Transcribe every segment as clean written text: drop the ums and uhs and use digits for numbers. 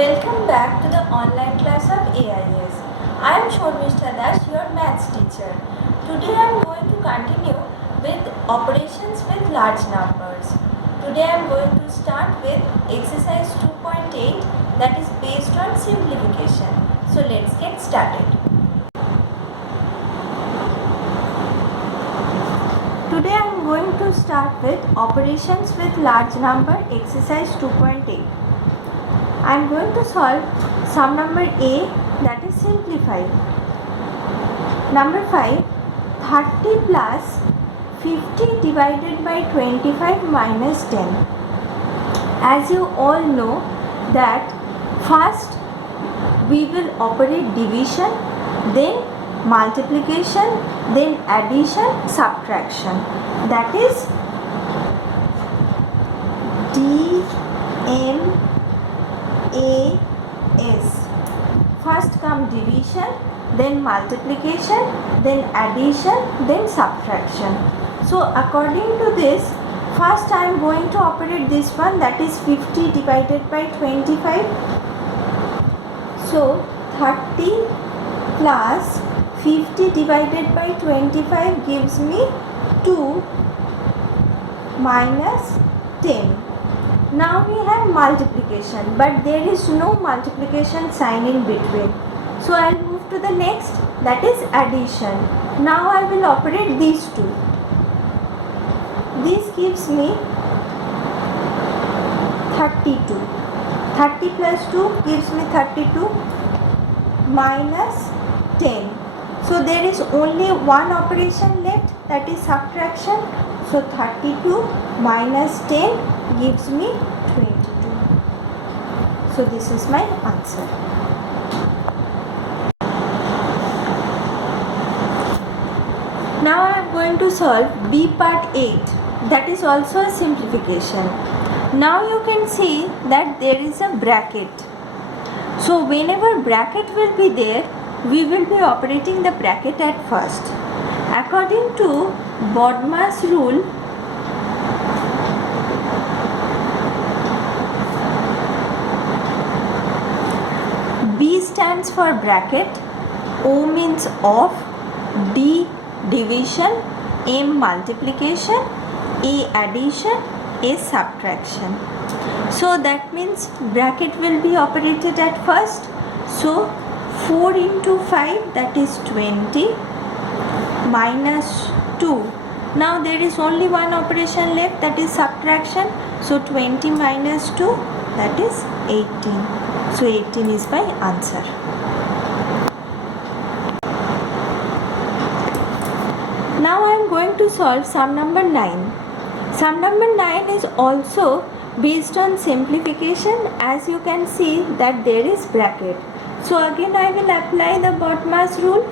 Welcome back to the online class of AIS. I am Shormishta Das, your maths teacher. Today I am going to continue with operations with large numbers. Today I am going to start with exercise 2.8, that is based on simplification. So let's get started. Today I am going to start with operations with large number, exercise 2.8. I am going to solve sum number A, that is simplified. Number 5, 30 plus 50 divided by 25 minus 10. As you all know that first we will operate division, then multiplication, then addition, subtraction. That is DMAS. First come division, then multiplication, then addition, then subtraction. So according to this, first I am going to operate this one, that is 50 divided by 25. So 30 plus 50 divided by 25 gives me 2 minus 10. Now we have multiplication, but there is no multiplication sign in between. So I will move to the next, that is addition. Now I will operate these two. This gives me 32. 30 plus 2 gives me 32 minus 10. So there is only one operation left, that is subtraction. So 32 minus 10 gives me 22. So this is my answer. Now I am going to solve B part 8, that is also a simplification. Now you can see that there is a bracket. So whenever bracket will be there, we will be operating the bracket at first. According to BODMAS rule, B stands for bracket, O means of, D division, M multiplication, A addition, A subtraction. So that means bracket will be operated at first. So 4 into 5, that is 20, minus 2. Now there is only one operation left, that is subtraction. So 20 minus 2, that is 18. So 18 is my answer. Now I am going to solve sum number 9. Sum number 9 is also based on simplification. As you can see that there is bracket. So again I will apply the BODMAS rule.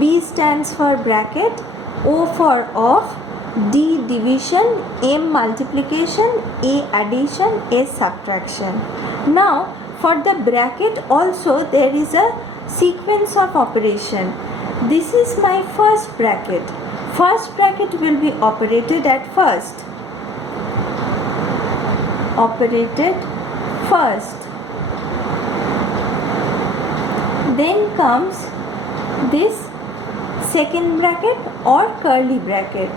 B stands for bracket, O for of, D division, M multiplication, A addition, A subtraction. Now for the bracket also there is a sequence of operation. This is my first bracket. First bracket will be operated at first. Operated first. Then comes this second bracket or curly bracket.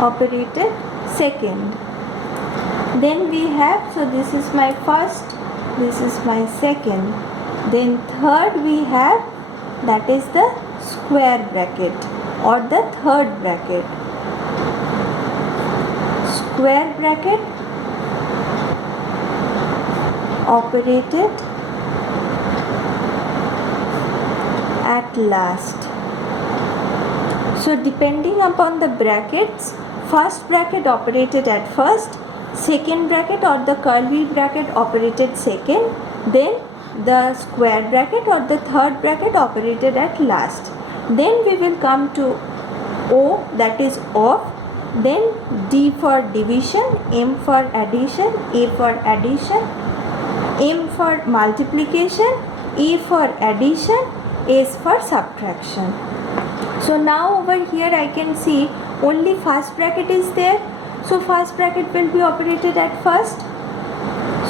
Operated second. Then we have, so this is my first, this is my second. Then third we have, that is the square bracket or the third bracket. Square bracket operated at last. So depending upon the brackets, first bracket operated at first, second bracket or the curly bracket operated second, then the square bracket or the third bracket operated at last. Then we will come to O, that is of, then D for division, M for addition, A for addition, M for multiplication, E for addition, S for subtraction. So now over here I can see only first bracket is there. So first bracket will be operated at first.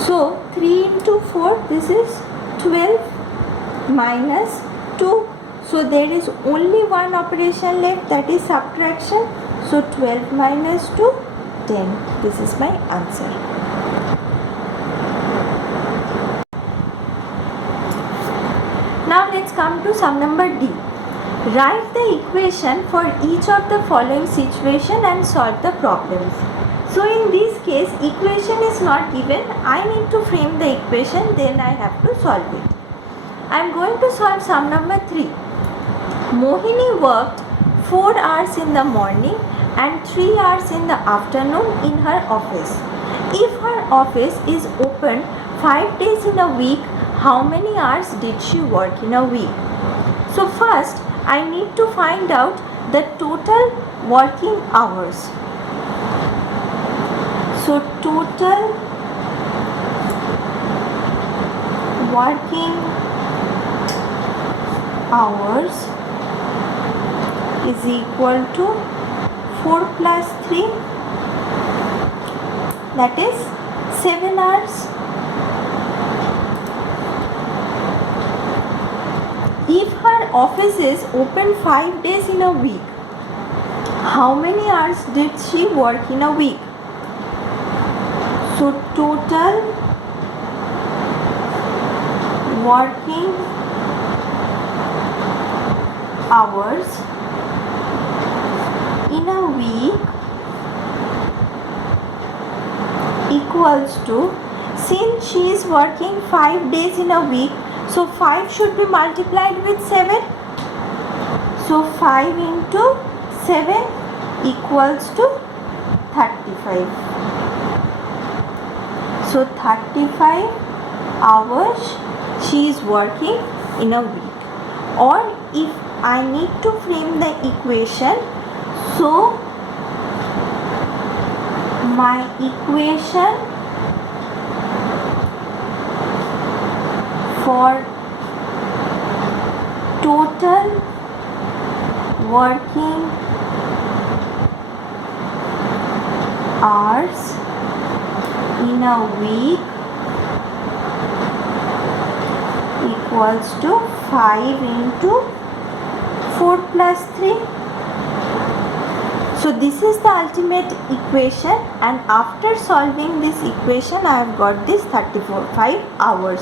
So 3 into 4, this is 12 minus 2. So there is only one operation left, that is subtraction. So 12 minus 2, 10. This is my answer. Now let's come to sum number D. Write the equation for each of the following situation and solve the problems. So in this case, equation is not given. I need to frame the equation, then I have to solve it. I am going to solve sum number 3. Mohini worked 4 hours in the morning and 3 hours in the afternoon in her office. If her office is open 5 days in a week, how many hours did she work in a week? So first, I need to find out the total working hours. So total working hours is equal to 4 plus 3, that is 7 hours. If her office is open 5 days in a week, how many hours did she work in a week? So total working hours in a week equals to, since she is working 5 days in a week, so 5 should be multiplied with 7. So 5 into 7 equals to 35. So 35 hours she is working in a week. Or if I need to frame the equation, so my equation for total working hours in a week equals to 5 into 4 plus 3. So this is the ultimate equation, and after solving this equation I have got this 5 hours.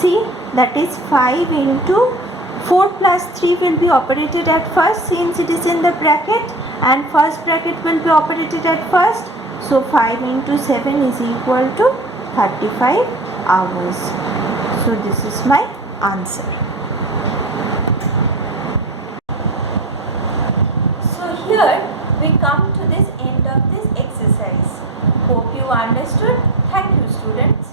See, that is 5 into 4 plus 3 will be operated at first since it is in the bracket, and first bracket will be operated at first. So 5 into 7 is equal to 35 hours. So this is my answer. So here we come to this end of this exercise. Hope you understood. Thank you, students.